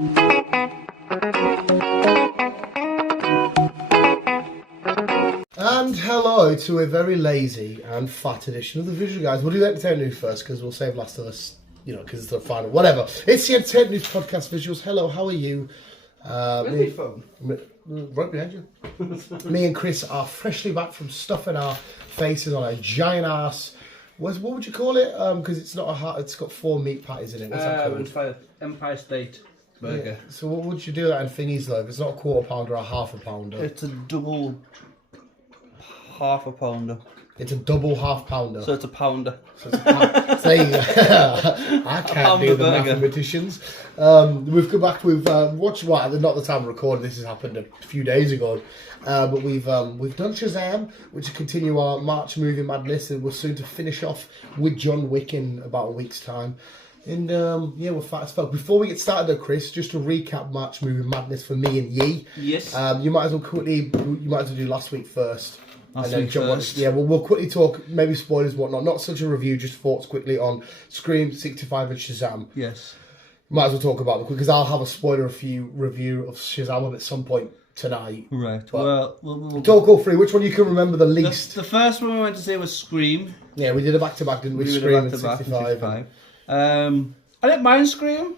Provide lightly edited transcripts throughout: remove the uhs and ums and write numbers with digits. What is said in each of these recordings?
And hello to a very lazy and fat edition of the Visual Guys. We'll do the entertainment news first because we'll save Last of Us, because it's the final. Whatever. It's the entertainment news podcast visuals. Hello, how are you? Where's my phone? Right behind you. Me and Chris are freshly back from stuffing our faces on a giant ass. What would you call it? Because it's not a heart. It's got 4 meat patties in it. What's that called? Empire State Burger. Yeah. So what would you do that in thingies though? If it's not a quarter pounder or a half a pounder. It's a double half a pounder. It's a double half pounder. So it's a pounder. So I can't do the burger. mathematicians. We've come back. We've watched. Not the time of recording. This has happened a few days ago. But we've done Shazam, which will continue our March movie madness, and we're soon to finish off with John Wick in about a week's time. And we're fat as fuck. Before we get started though, Chris, just to recap March movie madness for me and Yi. Yes. You might as well do last week first. Last week first. We'll quickly talk, maybe spoilers, whatnot. Not such a review, just thoughts quickly on Scream, 65 and Shazam. Yes. Might as well talk about them because I'll have a spoiler review of Shazam at some point tonight. Right. But We'll talk all three. Which one you can remember the least? The first one we went to see was Scream. Yeah, we did a back-to-back, didn't we? Scream and 65. I didn't mind Scream.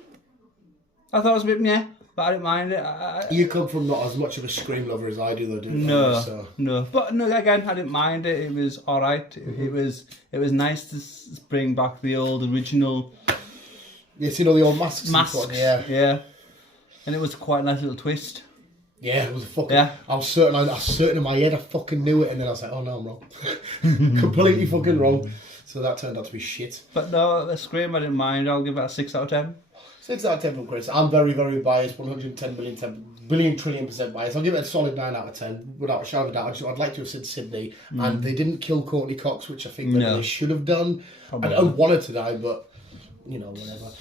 I thought it was a bit meh, but I didn't mind it. You come from not as much of a Scream lover as I do, though, didn't you? No. But no, again, I didn't mind it. It was all right. Mm-hmm. It was nice to bring back the old original. You seen all the old masks? Yeah. And it was quite a nice little twist. Yeah, it was a fucking. Yeah. I was certain in my head I fucking knew it, and then I was like, oh no, I'm wrong, completely fucking wrong. So that turned out to be shit. But no, the Scream I didn't mind. I'll give that a 6 out of 10. 6 out of 10 from Chris. I'm very, very biased. 110 billion trillion % biased. I'll give it a solid 9 out of 10 without a shadow of a doubt. I'd like to have said Sydney, and they didn't kill Courtney Cox, which I think they should have done. I wanted to die, but whatever.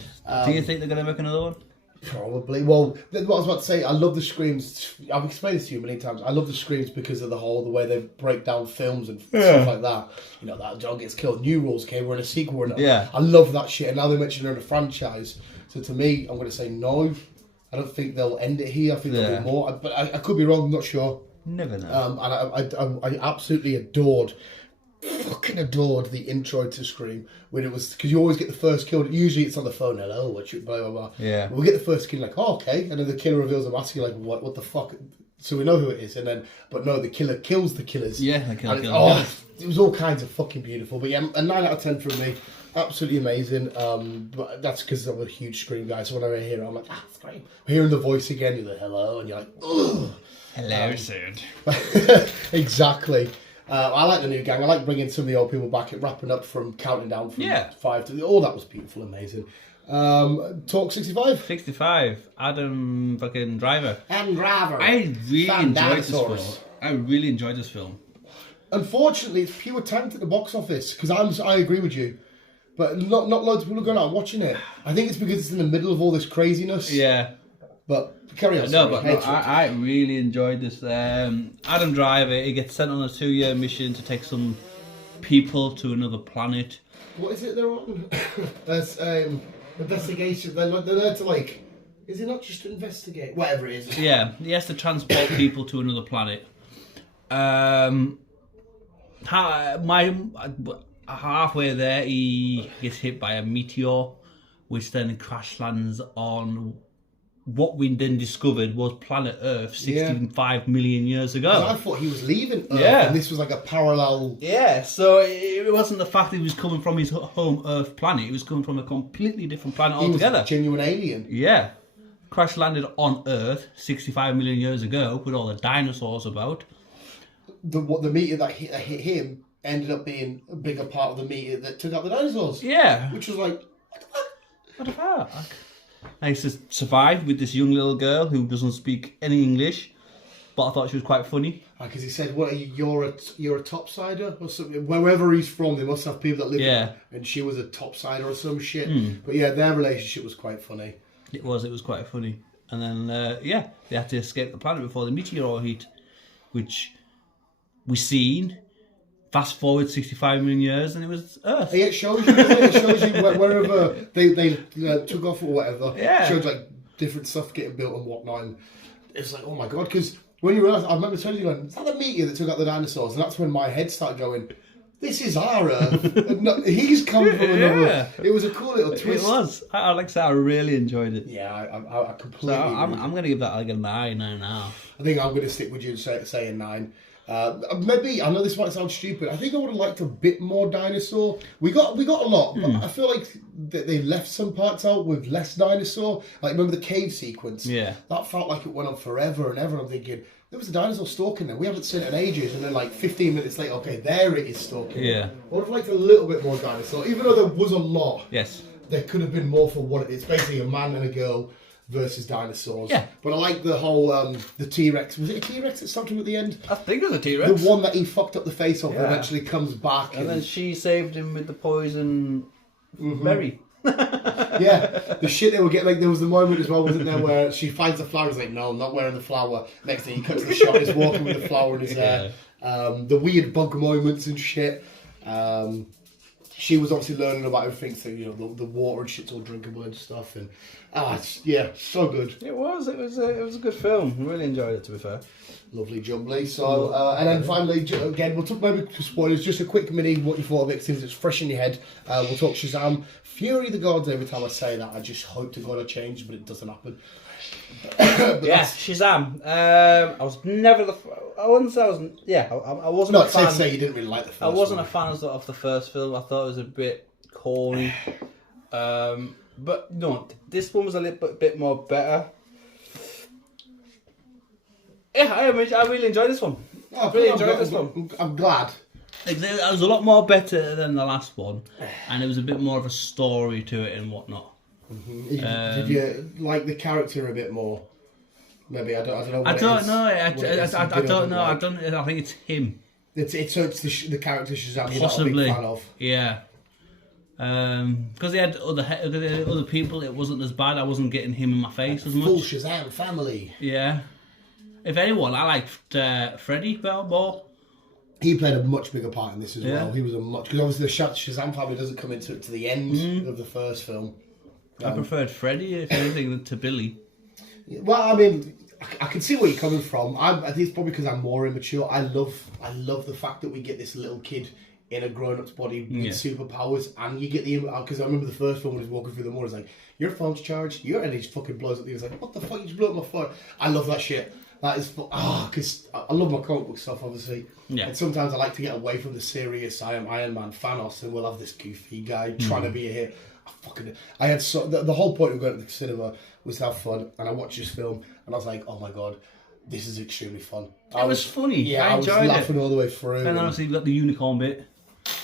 Do you think they're going to make another one? Probably. Well, what I was about to say, I love the Screams. I've explained this to you many times. I love the Screams because of the way they break down films and stuff like that. That John gets killed. New Rules came. We're in a sequel. I love that shit. And now they mention they're in a franchise. So to me, I'm going to say no. I don't think they'll end it here. I think there'll be more. But I could be wrong. I'm not sure. Never know. And I absolutely fucking adored the intro to Scream when it was, because you always get the first kill. Usually it's on the phone. Hello, what you blah blah blah. Yeah. We get the first kill like, oh okay, and then the killer reveals the mask. You're like, what the fuck? So we know who it is, and then but no, the killer kills the killers. Yeah, the killer. It was all kinds of fucking beautiful. But yeah, a 9 out of 10 from me. Absolutely amazing. But that's because I'm a huge Scream guy. So when I hear it, I'm like, Scream. Hearing the voice again, you're like, hello, and you're like, ugh. Hello, sir. Exactly. I like the new gang. I like bringing some of the old people back and wrapping up from counting down from 5 to... All that was beautiful, amazing. Talk 65? 65. Adam fucking Driver. Adam Driver. I really enjoyed this film. Unfortunately, it's pure tank at the box office, because I agree with you. But not loads of people are going out and watching it. I think it's because it's in the middle of all this craziness. Yeah. But carry on. I really enjoyed this. Adam Driver, he gets sent on a 2-year mission to take some people to another planet. What is it they're on? There's investigation. They're there to is it not just to investigate? Whatever it is. Yeah, he has to transport people to another planet. Halfway there, he gets hit by a meteor, which then crash lands on what we then discovered was planet Earth 65 million years ago. I thought he was leaving Earth, and this was like a parallel... Yeah, so it wasn't the fact that he was coming from his home Earth planet, he was coming from a completely different planet altogether. He was a genuine alien. Yeah. Crash landed on Earth 65 million years ago with all the dinosaurs about. The meteor that hit him ended up being a bigger part of the meteor that took out the dinosaurs. Yeah. Which was like, what the fuck? I used to survive with this young little girl who doesn't speak any English, but I thought she was quite funny. Because he said, "What? You're a topsider or something." Wherever he's from, they must have people that live there. And she was a topsider or some shit. But yeah, their relationship was quite funny. It was quite funny. And then they had to escape the planet before the meteor hit, which we seen. Fast forward 65 million years and it was Earth. Yeah, it shows you wherever they took off or whatever. Yeah. It shows different stuff getting built and whatnot. And it's like, oh my god, because when you realise, I remember telling you, going, is that the meteor that took out the dinosaurs? And that's when my head started going, this is our Earth. And he's come from another. It was a cool little twist. It was. Like I said, I really enjoyed it. Yeah, I completely. So I'm going to give that like a 9.5. I think I'm going to stick with you saying 9. Maybe I know this might sound stupid. I think I would have liked a bit more dinosaur. We got a lot, but I feel like they left some parts out with less dinosaur. Like remember the cave sequence? Yeah, that felt like it went on forever and ever. I'm thinking there was a dinosaur stalking there. We haven't seen it in ages, and then like 15 minutes later, okay, there it is stalking. Yeah, I would have liked a little bit more dinosaur, even though there was a lot. Yes, there could have been more for what it is. Basically, a man and a girl versus dinosaurs. Yeah. But I like the whole, the T-Rex. Was it a T-Rex that stopped him at the end? I think it was a T-Rex. The one that he fucked up the face of and eventually comes back. And then she saved him with the poison berry. Yeah, the shit they were getting, like there was the moment as well, wasn't there, where she finds the flower, he's like, no, I'm not wearing the flower. Next thing he cuts the shot, he's walking with the flower in his hair. The weird bug moments and shit. She was obviously learning about everything, so you know the water and shit's all drinkable and stuff, and so good. It was a good film. I really enjoyed it, to be fair. Lovely jumbly. So and then finally, again, we'll talk maybe spoilers. Just a quick mini what you thought of it since it's fresh in your head. We'll talk Shazam, Fury of the Gods. Every time I say that, I just hope to God I change, but it doesn't happen. Yeah, Shazam. I was never the. I wouldn't say I wasn't. Yeah, I wasn't. No, a fan. say you didn't really like the first. I wasn't one. a fan of the first film. I thought it was a bit corny. But no, this one was a little bit more better. Yeah, I really enjoyed this one. I really enjoyed this one. I'm glad. it was a lot more better than the last one, and it was a bit more of a story to it and whatnot. Did you like the character a bit more? Maybe I don't know. I don't know. I don't know. Like. I think it's him. It's the character Shazam you're Possibly. not a big fan of. Yeah. Because they had other people, it wasn't as bad. I wasn't getting him in my face as much. Full Shazam family. Yeah. If anyone, I liked Freddy more. He played a much bigger part in this as well. He was because obviously the Shazam family doesn't come into to the end of the first film. I preferred Freddy, if anything, to Billy. Well, I mean, I can see where you're coming from. I think it's probably because I'm more immature. I love the fact that we get this little kid in a grown-up's body with superpowers, and you get the because I remember the first film when he's walking through the mall, he's like, "Your phone's charged," and he just fucking blows up. He was like, "What the fuck? You just blew up my phone." I love that shit. That is because I love my comic book stuff, obviously. Yeah. And sometimes I like to get away from the serious. I am Iron Man, Thanos, and we'll have this goofy guy trying to be a hero. I had the whole point of going to the cinema was to have fun, and I watched this film, and I was like, oh my god, this is extremely fun. It was funny. Yeah, I enjoyed was laughing all the way through. And obviously you got the unicorn bit.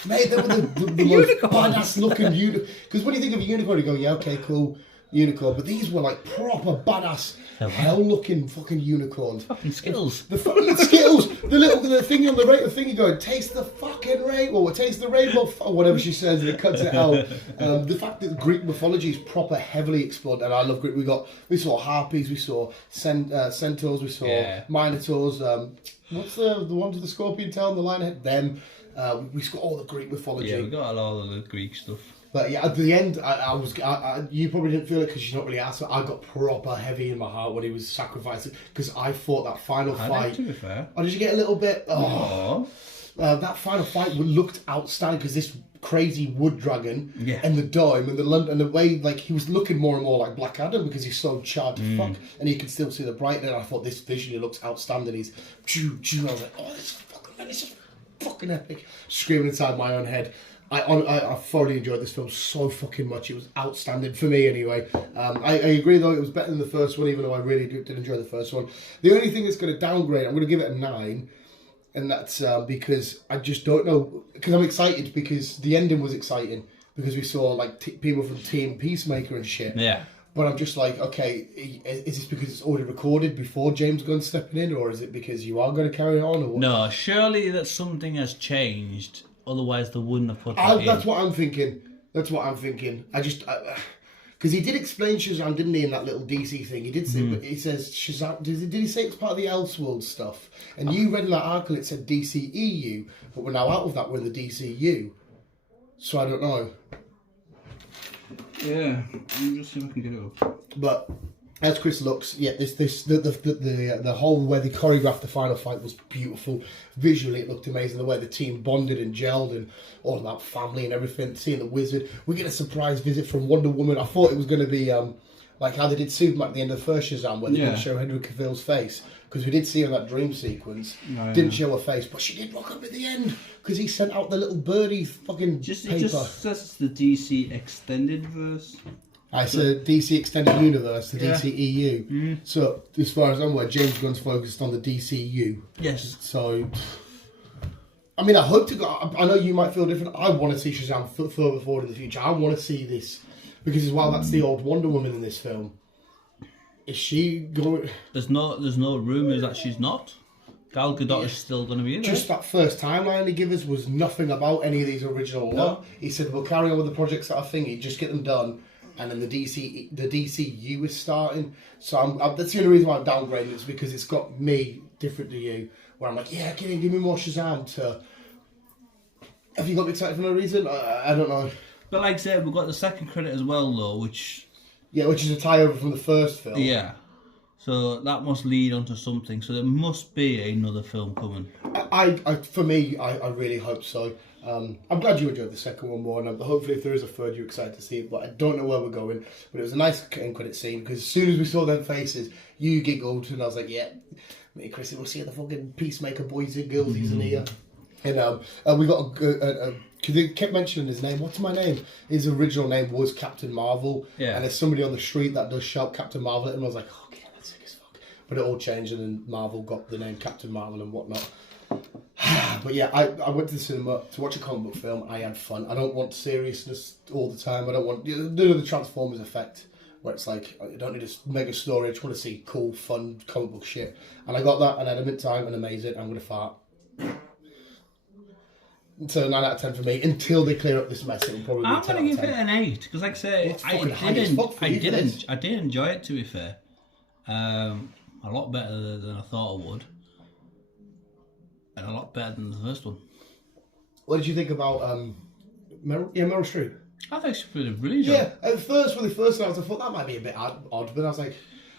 Mate, they were the most badass looking unicorn. Because when you think of a unicorn, you go, yeah, okay, cool, unicorn. But these were like proper badass, hell looking fucking unicorns. Fucking Skittles. The fucking Skittles. The thing on the right, the thing you go, taste the fucking rainbow, or taste the rainbow, or whatever she says, and it cuts it out. The fact that Greek mythology is proper heavily explored, and I love Greek. We saw harpies, we saw centaurs, we saw minotaurs. What's the ones with the scorpion tail and the lion head? Them. We got all the Greek mythology. Yeah, we got a lot of the Greek stuff. But yeah, at the end, you probably didn't feel it because you're not really asked. I got proper heavy in my heart when he was sacrificing because I thought that final fight. To be fair. Oh, did you get a little bit? That final fight looked outstanding because this crazy wood dragon and the dome and the way like he was looking more and more like Black Adam because he's so charred to fuck, and you can still see the brightness. I thought this visually looks outstanding. He's I was like, oh, this is fucking epic. Screaming inside my own head. I thoroughly enjoyed this film so fucking much. It was outstanding for me anyway. I agree though, it was better than the first one, even though I really did enjoy the first one. The only thing that's going to downgrade, I'm going to give it a 9, and that's because I just don't know, because I'm excited because the ending was exciting because we saw like people from Team Peacemaker and shit. Yeah. But I'm just like, okay, is this because it's already recorded before James Gunn's stepping in, or is it because you are going to carry on? Or what? No, surely that something has changed. Otherwise, they wouldn't have put that in. That's what I'm thinking. I just... Because he did explain Shazam, didn't he, in that little DC thing? He did say, but he says Shazam... Did he say it's part of the Elseworld stuff? And you read in that article, it said DCEU, but we're now out of that, we're in the DCU. So I don't know. Yeah, let me just see if I can get it up. But as Chris looks, the whole way they choreographed the final fight was beautiful. Visually, it looked amazing. The way the team bonded and gelled, and all about family and everything. Seeing the wizard, we get a surprise visit from Wonder Woman. I thought it was going to be like how they did Superman at the end of the first Shazam, where they didn't show Henry Cavill's face, because we did see her in that dream sequence. Didn't show her face, but she did rock up at the end because he sent out the little birdie fucking paper. It just says the DC extended verse. It's a DC Extended Universe, the DC EU. So, as far as I'm aware, James Gunn's focused on the DCU. Yes. So, I mean, I hope to go. I know you might feel different. I want to see Shazam further forward in the future. I want to see this because, while that's the old Wonder Woman in this film, is she going? There's no rumours that she's not. Gal Gadot is still going to be in there. Just that first timeline they give us was nothing about any of these original. No. He said we'll carry on with the projects that are thingy, just get them done. And then the DCU is starting, so that's the only reason why I'm downgrading. It's because it's got me different to you, where I'm like, yeah, give me more Shazam. Have you got me excited for no reason? I don't know. But like I said, we've got the second credit as well, though, which is a tie over from the first film. Yeah, so that must lead on to something. So there must be another film coming. For me, I really hope so. I'm glad you enjoyed the second one more, and hopefully if there is a third, you're excited to see it, but I don't know where we're going. But it was a nice end credit scene, because as soon as we saw them faces, you giggled, and I was like, yeah, me and Chris, we'll see the fucking Peacemaker boys and girls, he's in here. And we got because they kept mentioning his name. What's my name? His original name was Captain Marvel, and there's somebody on the street that does shout Captain Marvel at him. I was like, okay, that's sick as fuck. But it all changed, and then Marvel got the name Captain Marvel and whatnot. But yeah, I went to the cinema to watch a comic book film. I had fun. I don't want seriousness all the time. I don't want the Transformers effect, where it's like, I don't need a mega story. I just want to see cool, fun comic book shit. And I got that, and I had a good time, and amazing. I'm going to fart. So 9 out of 10 for me. Until they clear up this mess, it will probably be 10 I'm going to give it an 8, because like I say, I did enjoy it, to be fair. A lot better than I thought I would. And a lot better than the first one. What did you think about Meryl Streep? I think she did a brilliant job. Yeah, at first, when they first announced, I thought that might be a bit odd, but I was like,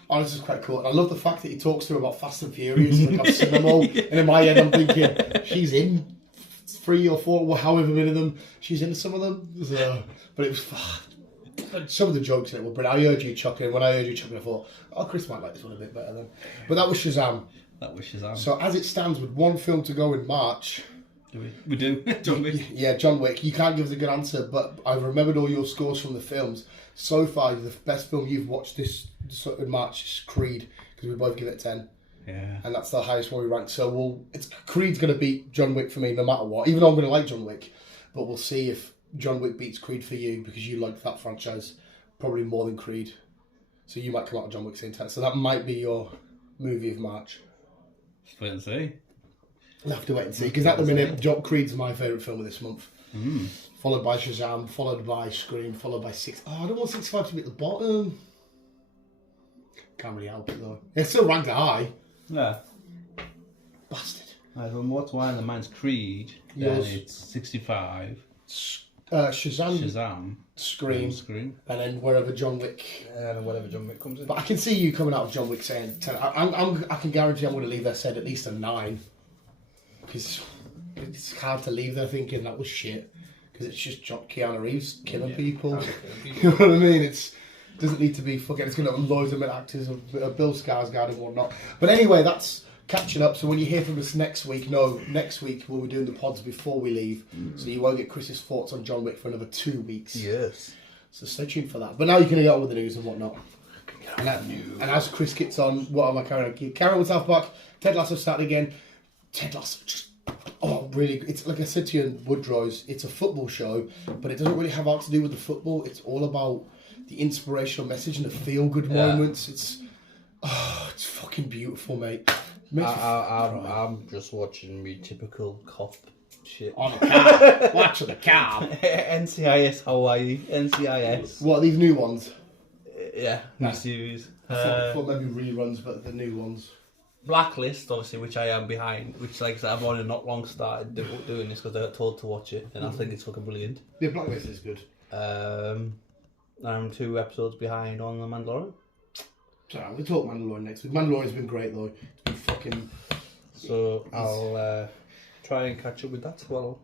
oh, this is quite cool. And I love the fact that he talks to her about Fast and Furious, like I've seen them all. And in my head, I'm thinking, she's in 3 or 4, however many of them, she's in some of them. So, but it was some of the jokes in it were brilliant. I heard you chuckling. When I heard you chuckling, I thought, oh, Chris might like this one a bit better then. But that was Shazam. So as it stands, with one film to go in March, we do John Wick. Yeah, John Wick. You can't give us a good answer, but I've remembered all your scores from the films so far. The best film you've watched this in March is Creed, because we both give it 10. Yeah, and that's the highest one we rank. So Creed's going to beat John Wick for me, no matter what. Even though I'm going to like John Wick, but we'll see if John Wick beats Creed for you, because you like that franchise probably more than Creed. So you might come out of John Wick saying 10. So that might be your movie of March. Just wait and see. We'll have to wait and see, because at the minute, Creed's my favourite film of this month. Followed by Shazam, followed by Scream, followed by 6. Oh, I don't want 65 to be at the bottom. Can't really help it though. It's still ranked high. Yeah. Bastard. From what's one of the man's Creed, then it's 65. Shazam, Scream, and then wherever John Wick, comes in. But I can see you coming out of John Wick saying 10. I can guarantee I'm going to leave there said at least a 9, because it's hard to leave there thinking that was shit, because it's just Keanu Reeves killing people. You know what I mean? It doesn't need to be fucking. It's going to have loads of actors of Bill Skarsgård and whatnot. But anyway, that's catching up. So when you hear from us next week, next week we'll be doing the pods before we leave, so you won't get Chris's thoughts on John Wick for another 2 weeks. Yes. So stay tuned for that. But now you can get on with the news and whatnot. And as Chris gets on, what am I carrying on? Carry on with South Park. Ted Lasso started again. Ted Lasso just, really, it's like I said to you in Woodrow's, it's a football show, but it doesn't really have a lot to do with the football. It's all about the inspirational message and the feel-good moments. It's fucking beautiful, mate. I'm just watching me typical cop shit. On a car. Watch the car. NCIS Hawaii. NCIS. What, these new ones? Yeah, new series. I thought maybe reruns, but the new ones. Blacklist, obviously, which I am behind, which, like I said, I've only not long started doing this because I got told to watch it, and I think it's fucking brilliant. Yeah, Blacklist is good. I'm 2 episodes behind on The Mandalorian. Sorry, we'll talk Mandalorian next week. Mandalorian's been great though. It's been fucking. So I'll try and catch up with that. Well,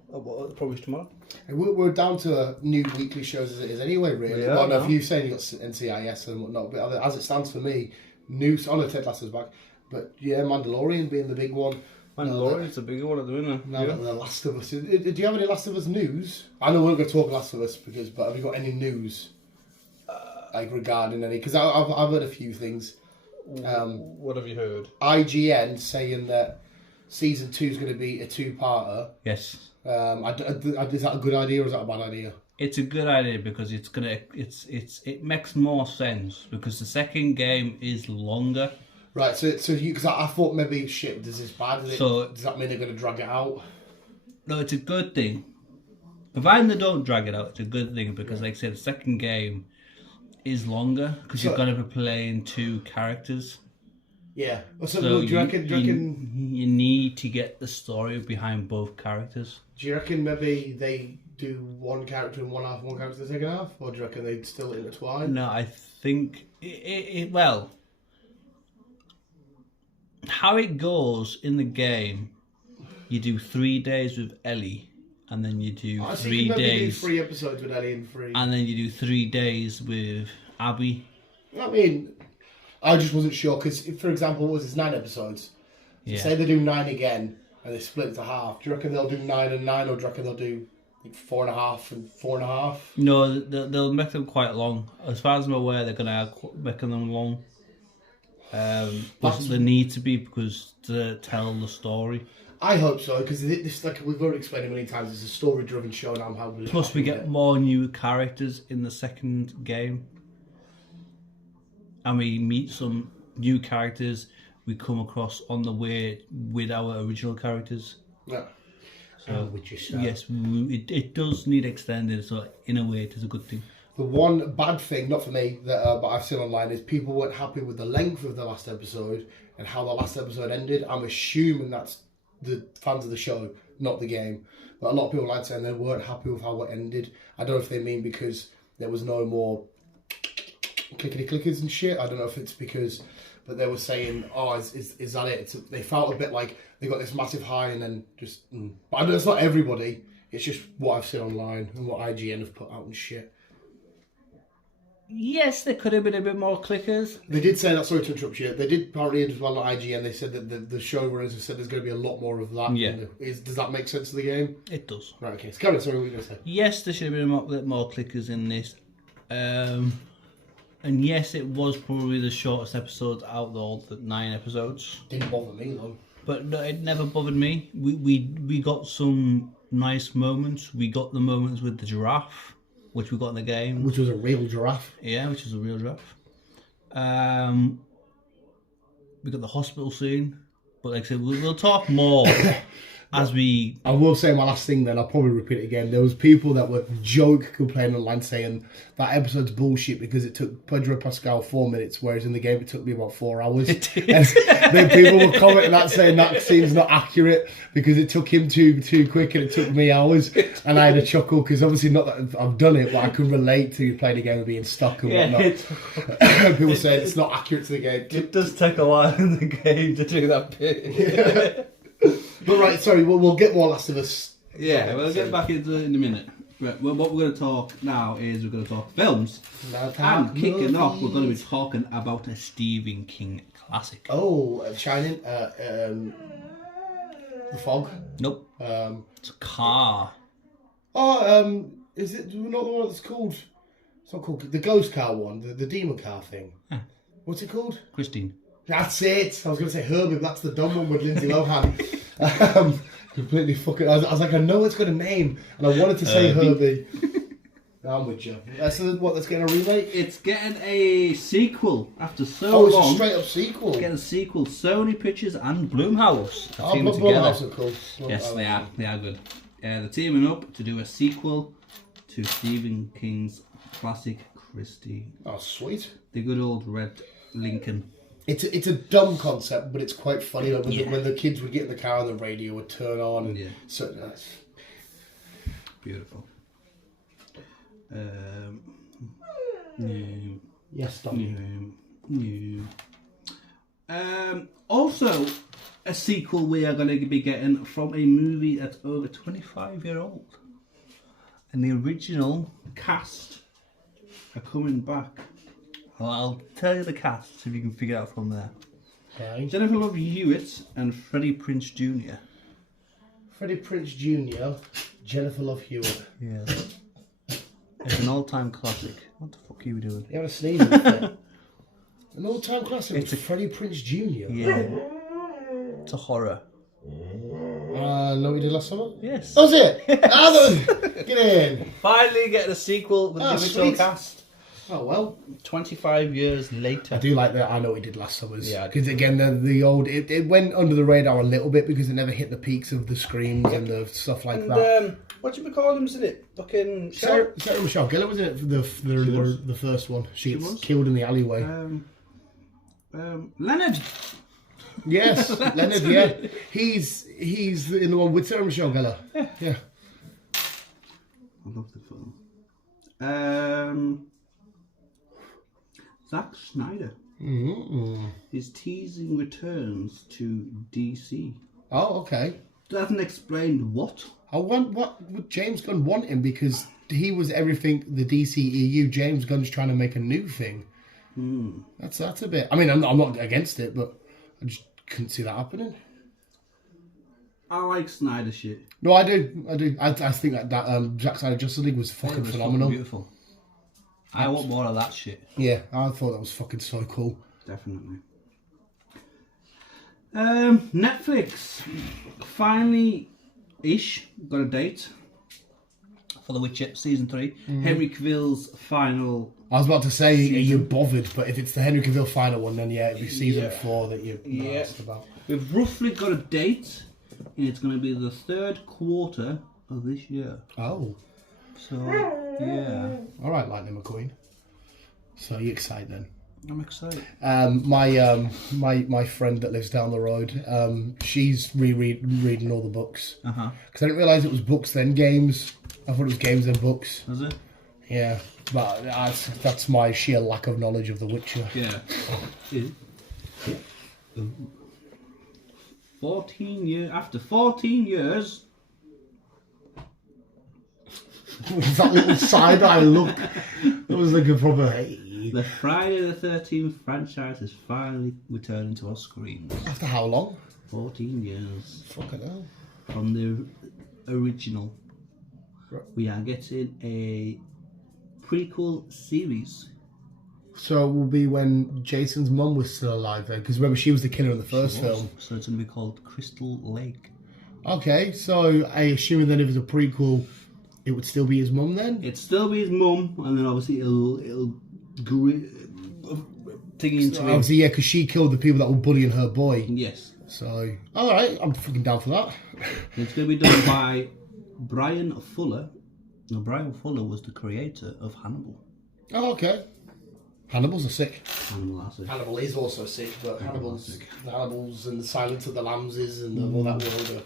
probably tomorrow. We're down to new weekly shows as it is anyway, really. Yeah, Well, no, no. if you're saying you got NCIS and whatnot, but as it stands for me, new. I know Ted Lasso's back, but yeah, Mandalorian being the big one. Mandalorian's a bigger one at the minute. Now that The Last of Us. Do you have any Last of Us news? I know we're not going to talk Last of Us but have you got any news like regarding any? Because I've heard a few things. What have you heard? IGN saying that season 2 is going to be a 2-parter. Yes. Is that a good idea or is that a bad idea? It's a good idea because it makes more sense because the second game is longer. Right, so you because I thought maybe shit, is this bad? Does that mean they're going to drag it out? No, it's a good thing. Providing they don't drag it out, it's a good thing because, like I said, the second game is longer because you're going to be playing 2 characters. Yeah. So So do you reckon? You need to get the story behind both characters. Do you reckon maybe they do one character in one half, one character in the second half, or do you reckon they'd still intertwine? No, I think well, how it goes in the game, you do 3 days with Ellie, and then you do I 3 think days, do 3 episodes with Ellie and 3. and then you do 3 days with Abby. I mean, I just wasn't sure because, for example, what was this 9 episodes? So Yeah. say they do 9 again and they split it to half. Do you reckon they'll do 9 and 9, or do you reckon they'll do like 4.5 and 4.5? No, they'll make them quite long. As far as I'm aware, they're gonna make them long. But they need to be because to tell the story. I hope so because this, like we've already explained it many times, it's a story-driven show, and I'm happy. Plus, we get more new characters in the second game, and we meet some new characters we come across on the way with our original characters. Yeah. So Would you say? yes, it does need extended. So in a way, it is a good thing. The one bad thing, not for me, that but I've seen online is people weren't happy with the length of the last episode and how the last episode ended. I'm assuming that's the fans of the show, not the game. But a lot of people like saying they weren't happy with how it ended. I don't know if they mean because there was no more clickety clickers and shit. I don't know if it's because, but they were saying, oh, is that it? They felt a bit like they got this massive high and then just. But I know it's not everybody. It's just what I've seen online and what IGN have put out and shit. Yes, there could have been a bit more clickers. They did say that, sorry to interrupt you, they did apparently as well on IGN, they said that the showrunners have said there's going to be a lot more of that. Yeah. Does that make sense to the game? It does. Right, okay. So Karen, sorry, what were you going to say? Yes, there should have been a bit more clickers in this. And yes, it was probably the shortest episode out of all the 9 episodes. Didn't bother me though. But no, it never bothered me. We got some nice moments. We got the moments with the giraffe, which we got in the game. Which was a real giraffe. Yeah, which is a real giraffe. We got the hospital scene. But like I said, we'll talk more as we... I will say my last thing then, I'll probably repeat it again. There was people that were complaining online saying that episode's bullshit because it took Pedro Pascal 4 minutes, whereas in the game it took me about 4 hours. And then people were commenting that saying that scene's not accurate because it took him too quick and it took me hours. And I had a chuckle because obviously not that I've done it, but I can relate to playing the game and being stuck and whatnot. People saying it's not accurate to the game. It does take a while in the game to do that bit. But right, sorry, we'll get more Last of Us. Yeah, we'll get back into it in a minute. Right, well, what we're going to talk now is we're going to talk films. And kicking off, we're going to be talking about a Stephen King classic. Oh, Shining, The Fog. Nope. It's a car. Is it not the one that's called? It's not called the ghost car one, the demon car thing. Huh. What's it called? Christine. That's it. I was going to say Herbie, but that's the dumb one with Lindsay Lohan. Completely fucking. I was like, I know it's got a name, and I wanted to say Herbie. I'm with you. That's that's getting a remake. It's getting a sequel after so Oh, it's long. a straight up sequel. It's getting a sequel. Sony Pictures and Blumhouse are Oh, teaming Blumhouse together. are cool. Yes, they are. They are good. They're teaming up to do a sequel to Stephen King's classic Christie. Oh, sweet. The good old red Lincoln. It's a dumb concept, but it's quite funny. Like when the kids would get in the car and the radio would turn on, and so that's beautiful. Yes, Tom. Yeah. Also, a sequel we are going to be getting from a movie that's over 25 years old. And the original cast are coming back. Well, I'll tell you the cast so if you can figure it out from there. Okay. Jennifer Love Hewitt and Freddie Prinze Jr. Freddie Prinze Jr., Jennifer Love Hewitt. Yeah. It's an all-time classic. What the fuck are you doing? You have a sneeze in it. An all-time classic. It's Freddie Prinze Jr. Yeah. It's a horror. No, we did last summer? Yes. That was it! Get in! Finally getting a sequel with the original sweet. cast. Oh, well. 25 years later. I do like that. I know we did last summer's. Yeah, because again, the old it went under the radar a little bit because it never hit the peaks of the screams and the stuff like that. What do we call him, isn't it? Fucking Sarah Michelle Gellar was in it for the first one. She gets killed in the alleyway. Leonard. Yes, Leonard. Yeah, he's in the one with Sarah Michelle Gellar. Yeah. I love the film. Zack Snyder is teasing returns to DC. Oh, okay. Doesn't explain what. I want what would James Gunn want him because he was everything the DCEU. James Gunn's trying to make a new thing. That's a bit. I mean, I'm not against it, but I just couldn't see that happening. I like Snyder shit. No, I do. I think that Zack Snyder Justice League was fucking phenomenal. Fucking beautiful. I want more of that shit. Yeah, I thought that was fucking so cool. Definitely. Netflix finally-ish got a date for The Witcher season 3. Henry Cavill's final. I was about to say, are you bothered? But if it's the Henry Cavill final one, then yeah, it'd be season 4 that you're asked about. We've roughly got a date, and it's going to be the 3rd quarter of this year. Oh. So, yeah. All right, Lightning McQueen. So you excited then? I'm excited. My friend that lives down the road, she's reading all the books. Because I didn't realise it was books then games. I thought it was games then books. Was it? Yeah, but that's my sheer lack of knowledge of The Witcher. Yeah. 14 years. After 14 years. With that little side-eye look, it was like a proper. The Friday the 13th franchise is finally returning to our screens. After how long? 14 years. Fucking hell. From the original. We are getting a prequel series. So it will be when Jason's mum was still alive then, because remember she was the killer in the first film. So it's going to be called Crystal Lake. Okay, so I assume then if it's a prequel, it would still be his mum then? It'd still be his mum, and then obviously it'll dig into him. Obviously, yeah, because she killed the people that were bullying her boy. Yes. So, alright, I'm fucking down for that. It's going to be done by Brian Fuller. Now, Brian Fuller was the creator of Hannibal. Oh, okay. Hannibals are sick. Hannibal is also sick, but Hannibals and the Silence of the Lambs and all that world are...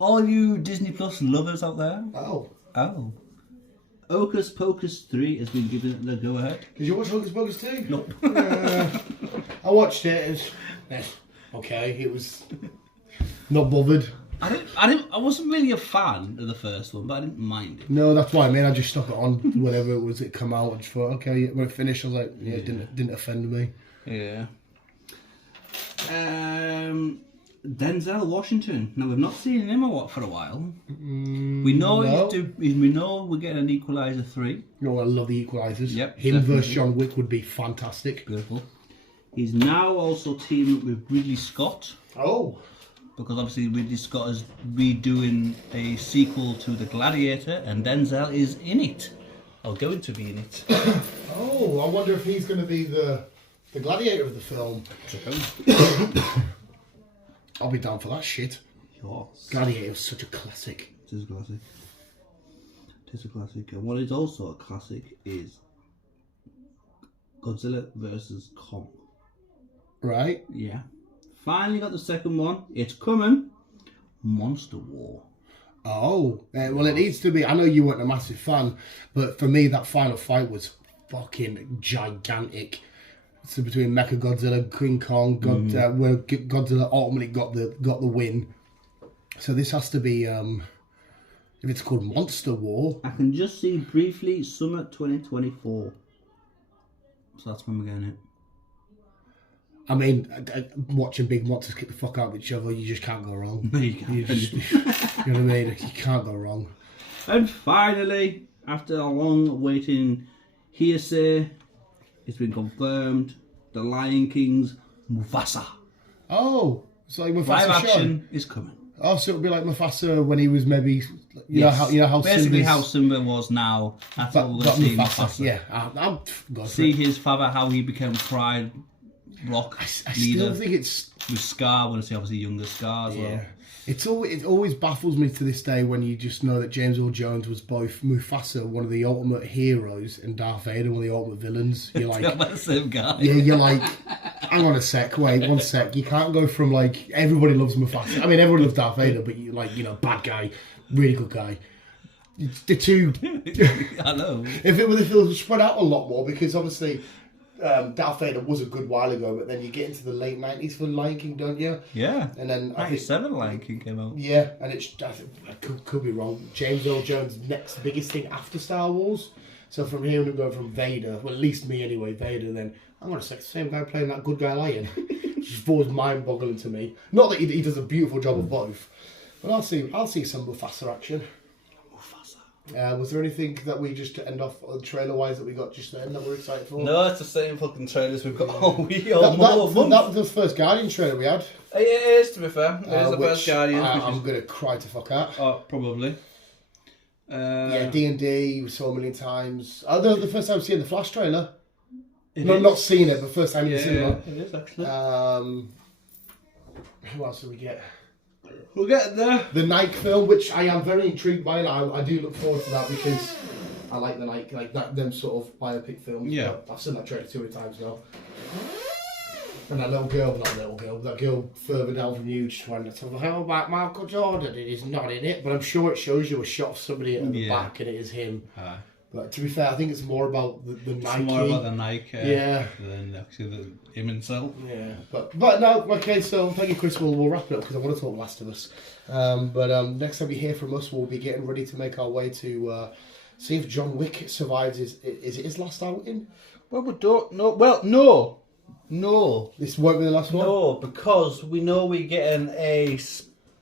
All you Disney Plus lovers out there. Oh. Hocus Pocus 3 has been given the go-ahead. Did you watch Hocus Pocus 2? Nope. I watched it. Okay, it was not bothered. I wasn't really a fan of the first one, but I didn't mind it. No, that's why I mean. I just stuck it on whenever it come out. I just thought, okay, when it finished, I was like, yeah, it didn't offend me. Yeah. Denzel Washington. Now we've not seen him for a while. We know we know we're getting an Equalizer 3. I love the Equalizers. Yep, him definitely. versus John Wick would be fantastic. Beautiful. He's now also teaming up with Ridley Scott. Oh. Because obviously Ridley Scott is redoing a sequel to The Gladiator, and Denzel is in it. Or going to be in it. Oh, I wonder if he's going to be the gladiator of the film. I'll be down for that shit. Yes. Gladiator is such a classic. It is a classic. It is a classic. And what is also a classic is Godzilla vs. Kong. Right? Yeah. Finally got the second one. It's coming. Monster War. Oh, well, it needs to be. I know you weren't a massive fan, but for me, that final fight was fucking gigantic. So between Mechagodzilla, King Kong, where Godzilla ultimately got the win. So this has to be if it's called Monster War. I can just see briefly summer 2024. So that's when we're going in. I mean, watching big monsters kick the fuck out of each other, you just can't go wrong. No, you can't. You know what I mean? You can't go wrong. And finally, after a long waiting hearsay, it's been confirmed: the Lion King's Mufasa. Oh, it's like Mufasa Live show. action is coming. Oh, so it'll be like Mufasa when he was maybe, you know how basically Simba's, how Simba was now. That's what we're going to see Mufasa. Yeah, I'm God See his father, how he became Pride Rock I leader. still think it's With Scar, we're going to see obviously younger Scar as well. It always baffles me to this day when you just know that James Earl Jones was both Mufasa, one of the ultimate heroes, and Darth Vader, one of the ultimate villains. You're like, the same guy. yeah, you're like, hang on a sec, wait, one sec. You can't go from like everybody loves Mufasa. I mean, everybody loves Darth Vader, but you like, bad guy, really good guy. The two. I know. If it was spread out a lot more, because obviously. Darth Vader was a good while ago, but then you get into the late 90s for Lion King, don't you? Yeah. And then I think 97 Lion King came out. yeah, and I think, I could be wrong. James Earl Jones' next biggest thing after Star Wars. So from here and going from Vader, well at least me anyway, Vader. Then I'm gonna say the same guy playing that good guy Lion, which is always mind-boggling to me. Not that he does a beautiful job of both, but I'll see some Mufasa action. Was there anything that we just to end off trailer-wise that we got just then that we're excited for? No, it's the same fucking trailers we've got all week. That was the first Guardian trailer we had. It is, to be fair. It is the first Guardian. I'm going to cry to fuck out. Oh, probably. Yeah, D&D, we saw a million times. The first time seeing the Flash trailer. It Not seen it, but first time in the cinema. It is, actually. Who else did we get? We'll get there. The Nike film, which I am very intrigued by, and I do look forward to that because I like the Nike, like them sort of biopic films. Yeah. I've seen that trailer too many times now. And that that girl further down from you just went, how about Michael Jordan? It is not in it, but I'm sure it shows you a shot of somebody at the back and it is him. But to be fair, I think it's more about the Nike. It's more about the Nike than actually him himself. Yeah, but no, okay, so thank you, Chris. We'll wrap it up because I want to talk Last of Us. But next time you hear from us, we'll be getting ready to make our way to see if John Wick survives. Is it his last outing? Well, we don't know. Well, no. This won't be the last one? No, because we know we're getting a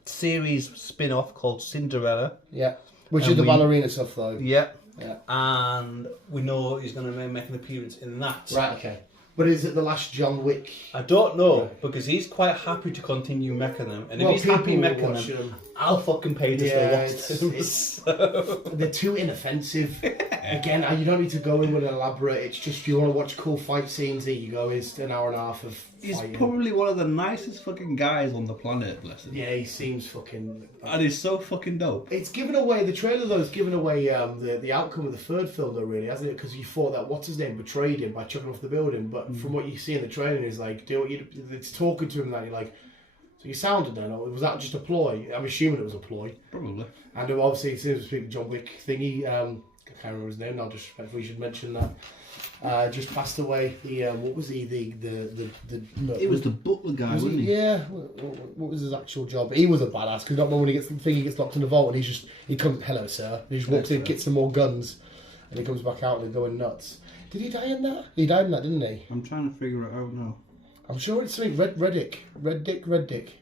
series spin-off called Cinderella. Yeah, which is the ballerina stuff though. Yeah. Yeah. And we know he's going to make an appearance in that. Right, okay. But is it the last John Wick? I don't know, because he's quite happy to continue making them. And if he's happy making them, I'll fucking pay to stay watch them. They're too inoffensive. Again, you don't need to go in with an elaborate. It's just you want to watch cool fight scenes. There you go. It's an hour and a half of He's fighting. probably one of the nicest fucking guys on the planet, bless him. Yeah, he seems fucking... And he's so fucking dope. It's given away, the trailer though, has given away the outcome of the third film though, really, hasn't it? Because you thought that, what's his name, betrayed him by chucking off the building. But from what you see in the trailer, is like, it's talking to him that you're like, so you sounded then, or was that just a ploy? I'm assuming it was a ploy. Probably. And obviously, it seems to speak John Wick thingy, I can't remember his name now, just we should mention that. Just passed away. What was he? He was the butler guy, wasn't he? Yeah. What was his actual job? He was a badass because not when he gets locked in the vault and he comes, hello sir. He just walks in, gets some more guns, and he comes back out and they're going nuts. Did he die in that? He died in that, didn't he? I'm trying to figure it out now. I'm sure it's something Reddick. Something like that.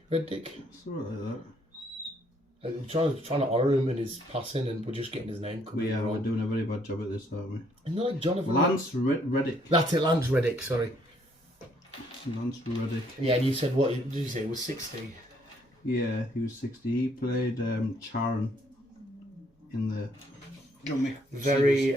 I'm trying to honour him in his passing, and we're just getting his name. We're doing a very bad job at this, aren't we? Isn't that like Jonathan? Lance Reddick. That's it, Lance Reddick. Sorry. Lance Reddick. Yeah, and you said what did you say? It was 60. Yeah, he was 60. He played Charon in the John Wick. Very.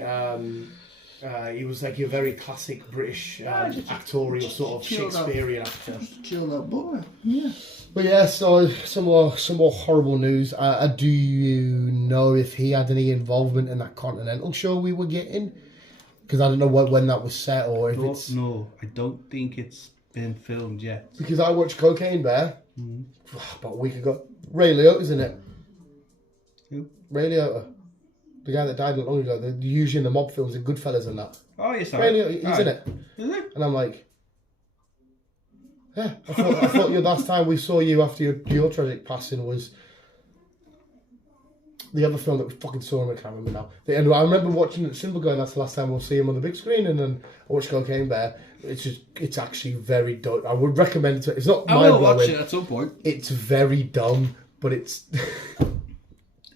He was like a very classic British actorial sort of Shakespearean actor. Just chill out boy. Yeah. But yeah, so some more horrible news. Do you know if he had any involvement in that Continental show we were getting? Because I don't know when that was set or if it's... No, I don't think it's been filmed yet. Because I watched Cocaine Bear about a week ago. Ray Liotta's in it. Who? Ray Liotta. The guy that died not long ago. They're usually in the mob films and Goodfellas and that. Oh, yes, Ray Liotta, he's in it. Is he? And I'm like, Yeah, I thought the last time we saw you after your tragic passing was the other film that we fucking saw him. I can't remember now. And I remember watching it at cinema going, that's the last time we'll see him on the big screen. And then I watched Cocaine Bear. It's actually very dumb. I would recommend it. It's not mind blowing. I will watch it at some point. It's very dumb, but it's.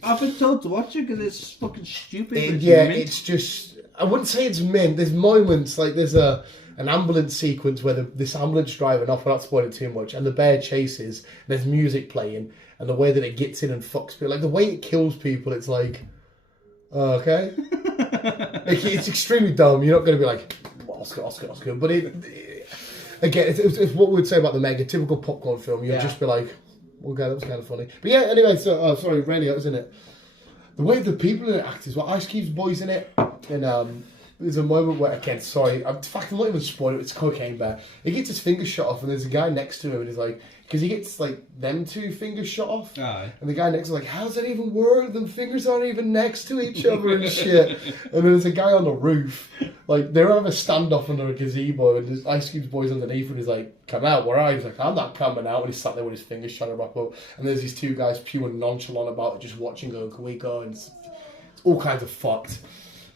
I've been told to watch it because it's fucking stupid. It's just. I wouldn't say it's mint. There's moments like there's an ambulance sequence where this ambulance driving off, without spoiling too much, and the bear chases. There's music playing, and the way that it gets in and fucks people, like the way it kills people, it's like, okay, it's extremely dumb. You're not going to be like, Oscar, but again, it's what we would say about the Meg, a typical popcorn film. You'd just be like, okay, that was kind of funny. But yeah, anyway, so sorry, Ray Liotta's in it. The way the people in it act is well, Ice Cube's boys in it, and there's a moment where, again, sorry, in fact, I'm not even spoiling it, it's Cocaine Bear. He gets his finger shot off, and there's a guy next to him, and he's like, because he gets, like, them two fingers shot off, and the guy next to him is like, how's that even work? Them fingers aren't even next to each other and shit. And there's a guy on the roof, like, they're having a standoff under a gazebo, and there's Ice Cube's boys underneath, and he's like, come out, where are you? He's like, I'm not coming out, and he's sat there with his fingers trying to wrap up, and there's these two guys pure nonchalant about it, just watching, going, can we go? And it's all kinds of fucked.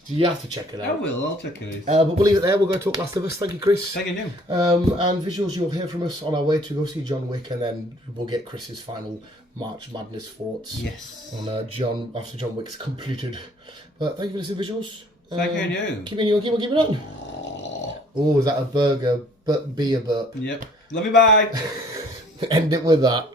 So you have to check it out. I'll check it But out. we'll leave it there. We'll go talk Last of Us. Thank you, Chris. Thank you. And visuals, you'll hear from us on our way to go see John Wick, and then we'll get Chris's final March Madness thoughts. Yes. On John after John Wick's completed. But thank you for listening, visuals. Thank you. Keep it on. Oh, is that a burger? But be a burp. Yep. Love you. Bye. End it with that.